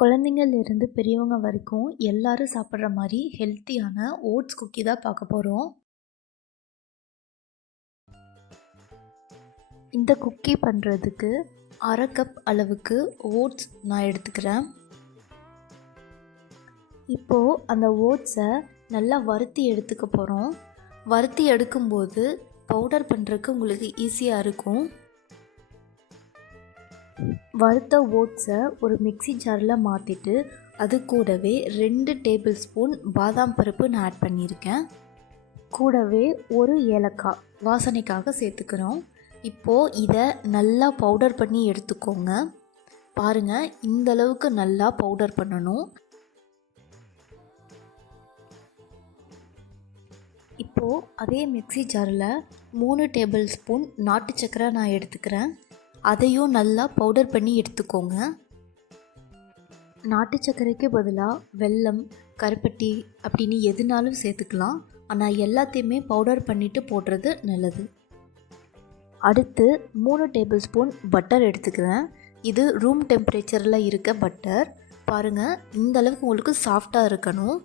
குழந்தைங்கள்லேருந்து பெரியவங்க வரைக்கும் எல்லாரும் சாப்பிட்ற மாதிரி ஹெல்த்தியான ஓட்ஸ் குக்கி தான் பார்க்க போகிறோம். இந்த குக்கி பண்ணுறதுக்கு 1/2 கப் அளவுக்கு ஓட்ஸ் நான் எடுத்துக்கிறேன். இப்போது அந்த ஓட்ஸை நல்லா வறுத்தி எடுத்துக்க போகிறோம். வறுத்தி எடுக்கும்போது பவுடர் பண்ணுறதுக்கு உங்களுக்கு ஈஸியாக இருக்கும். வறுத்த ஓட்ஸை ஒரு மிக்ஸி ஜாரில் மாற்றிட்டு அது கூடவே 2 டேபிள் ஸ்பூன் பாதாம் பருப்பு நான் ஆட் பண்ணியிருக்கேன். கூடவே ஒரு ஏலக்காய் வாசனைக்காக சேர்த்துக்கிறோம். இப்போது இதை நல்லா பவுடர் பண்ணி எடுத்துக்கோங்க. பாருங்கள், இந்த அளவுக்கு நல்லா பவுடர் பண்ணணும். இப்போது அதே மிக்ஸி ஜாரில் 3 டேபிள் ஸ்பூன் நாட்டு சக்கரை நான் எடுத்துக்கிறேன். அதையும் நல்லா பவுடர் பண்ணி எடுத்துக்கோங்க. நாட்டு சர்க்கரைக்கு பதிலாக வெல்லம், கருப்பட்டி அப்படின்னு எதுனாலும் சேர்த்துக்கலாம். ஆனால் எல்லாத்தையுமே பவுடர் பண்ணிவிட்டு போடுறது நல்லது. அடுத்து 3 டேபிள் ஸ்பூன் பட்டர் எடுத்துக்கிறேன். இது ரூம் டெம்பரேச்சரில் இருக்க பட்டர். பாருங்கள், இந்த அளவுக்கு உங்களுக்கு சாஃப்டாக இருக்கணும்.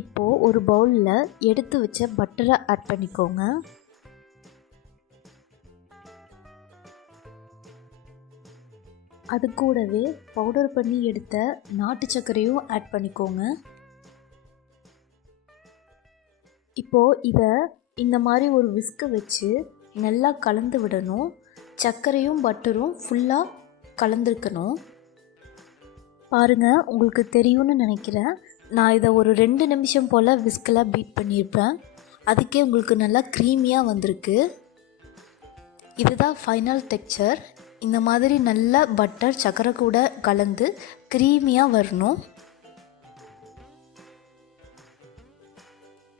இப்போது ஒரு பவுலில் எடுத்து வச்ச பட்டரை ஆட் பண்ணிக்கோங்க. அது கூடவே பவுடர் பண்ணி எடுத்த நாட்டு சர்க்கரையும் ஆட் பண்ணிக்கோங்க. இப்போது இதை இந்த மாதிரி ஒரு விஸ்கை வச்சு நல்லா கலந்து விடணும். சர்க்கரையும் பட்டரும் ஃபுல்லாக கலந்துருக்கணும். பாருங்கள், உங்களுக்கு தெரியும்னு நினைக்கிறேன். நான் இதை ஒரு 2 நிமிஷம் போல் விஸ்கில் பீட் பண்ணியிருப்பேன். அதுக்கே உங்களுக்கு நல்லா க்ரீமியாக வந்திருக்கு. இதுதான் ஃபைனல் டெக்ஸ்சர். இந்த மாதிரி நல்லா பட்டர் சக்கரை கூட கலந்து க்ரீமியாக வரணும்.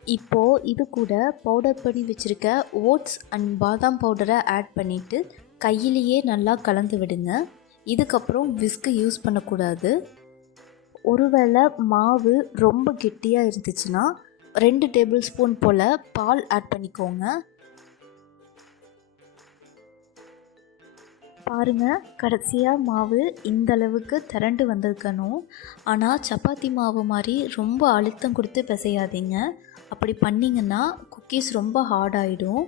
இப்போது இது கூட பவுடர் பண்ணி வச்சுருக்க ஓட்ஸ் அண்ட் பாதாம் பவுடரை ஆட் பண்ணிவிட்டு கையிலேயே நல்லா கலந்து விடுங்க. இதுக்கப்புறம் விஸ்கு யூஸ் பண்ணக்கூடாது. ஒருவேளை மாவு ரொம்ப கெட்டியாக இருந்துச்சுன்னா 2 டேபிள் ஸ்பூன் போல் பால் ஆட் பண்ணிக்கோங்க. பாருங்கள், கடைசியாக மாவு இந்த அளவுக்கு திரண்டு வந்திருக்கணும். ஆனால் சப்பாத்தி மாவு மாதிரி ரொம்ப அழுத்தம் கொடுத்து பிசையாதீங்க. அப்படி பண்ணிங்கன்னா குக்கீஸ் ரொம்ப ஹார்டாகிடும்.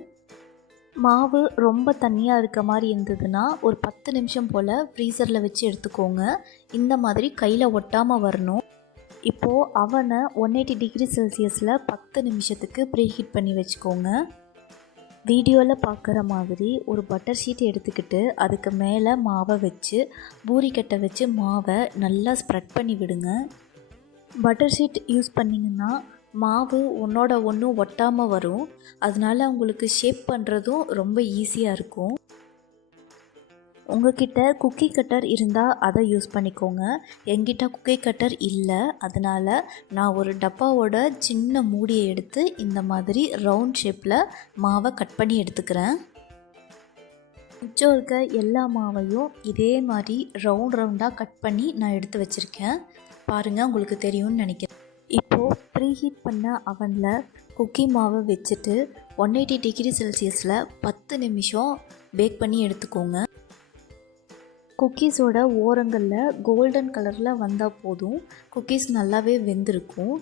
மாவு ரொம்ப தண்ணியாக இருக்க மாதிரி இருந்ததுன்னா ஒரு 10 நிமிஷம் போல் ஃப்ரீசரில் வச்சு எடுத்துக்கோங்க. இந்த மாதிரி கையில் ஒட்டாமல் வரணும். இப்போது அவனை 180 டிகிரி செல்சியஸில் 10 நிமிஷத்துக்கு ப்ரீஹீட் பண்ணி வச்சுக்கோங்க. வீடியோவில் பார்க்குற மாதிரி ஒரு பட்டர் ஷீட் எடுத்துக்கிட்டு அதுக்கு மேலே மாவை வச்சு பூரிக்கட்டை வச்சு மாவை நல்லா ஸ்ப்ரெட் பண்ணி விடுங்க. பட்டர் ஷீட் யூஸ் பண்ணிங்கன்னா மாவு ஒன்றோட ஒன்று ஒட்டாமல் வரும். அதனால் உங்களுக்கு ஷேப் பண்ணுறதும் ரொம்ப ஈஸியாக இருக்கும். உங்கள்கிட்ட குக்கி கட்டர் இருந்தால் அதை யூஸ் பண்ணிக்கோங்க. என்கிட்ட குக்கி கட்டர் இல்லை. அதனால் நான் ஒரு டப்பாவோட சின்ன மூடியை எடுத்து இந்த மாதிரி ரவுண்ட் ஷேப்பில் மாவை கட் பண்ணி எடுத்துக்கிறேன். மிச்சம் இருக்க எல்லா மாவையும் இதே மாதிரி ரவுண்டாக கட் பண்ணி நான் எடுத்து வச்சுருக்கேன். பாருங்கள், உங்களுக்கு தெரியும்னு நினைக்கிறேன். இப்போது ப்ரீஹீட் பண்ண அவனில் குக்கி மாவை வச்சுட்டு 180 டிகிரி செல்சியஸில் 10 நிமிஷம் பேக் பண்ணி எடுத்துக்கோங்க. குக்கீஸோட ஓரங்களில் கோல்டன் கலரில் வந்தால் போதும். குக்கீஸ் நல்லாவே வெந்திருக்கும்.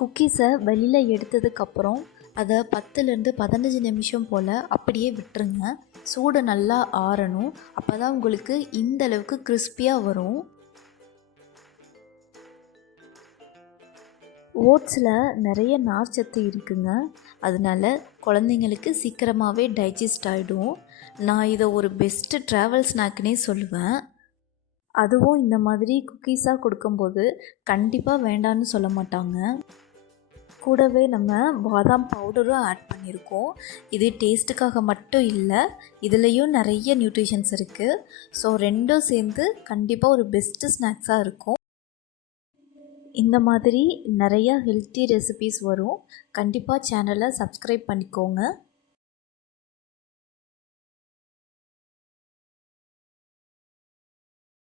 குக்கீஸை வெளியில் எடுத்ததுக்கப்புறம் அதை 10லேருந்து 15 நிமிஷம் போல் அப்படியே விட்டுருங்க. சூடு நல்லா ஆறணும். அப்போ தான் உங்களுக்கு இந்த அளவுக்கு கிறிஸ்பியாக வரும். ஓட்ஸில் நிறைய நார்ச்சத்து இருக்குங்க. அதனால் குழந்தைங்களுக்கு சீக்கிரமாகவே டைஜஸ்ட் ஆகிடும். நான் இதை ஒரு பெஸ்ட்டு ட்ராவல் ஸ்நாக்னே சொல்லுவேன். அதுவும் இந்த மாதிரி குக்கீஸாக கொடுக்கும்போது கண்டிப்பாக வேண்டான்னு சொல்ல மாட்டாங்க. கூடவே நம்ம பாதாம் பவுடரும் ஆட் பண்ணியிருக்கோம். இது டேஸ்ட்டுக்காக மட்டும் இல்லை, இதுலேயும் நிறைய நியூட்ரிஷன்ஸ் இருக்குது. ஸோ ரெண்டும் சேர்ந்து கண்டிப்பாக ஒரு பெஸ்ட்டு ஸ்நாக்ஸாக இருக்கும். இந்த மாதிரி நிறையா ஹெல்த்தி ரெசிபீஸ் வரும். கண்டிப்பாக சேனலை சப்ஸ்கிரைப் பண்ணிக்கோங்க.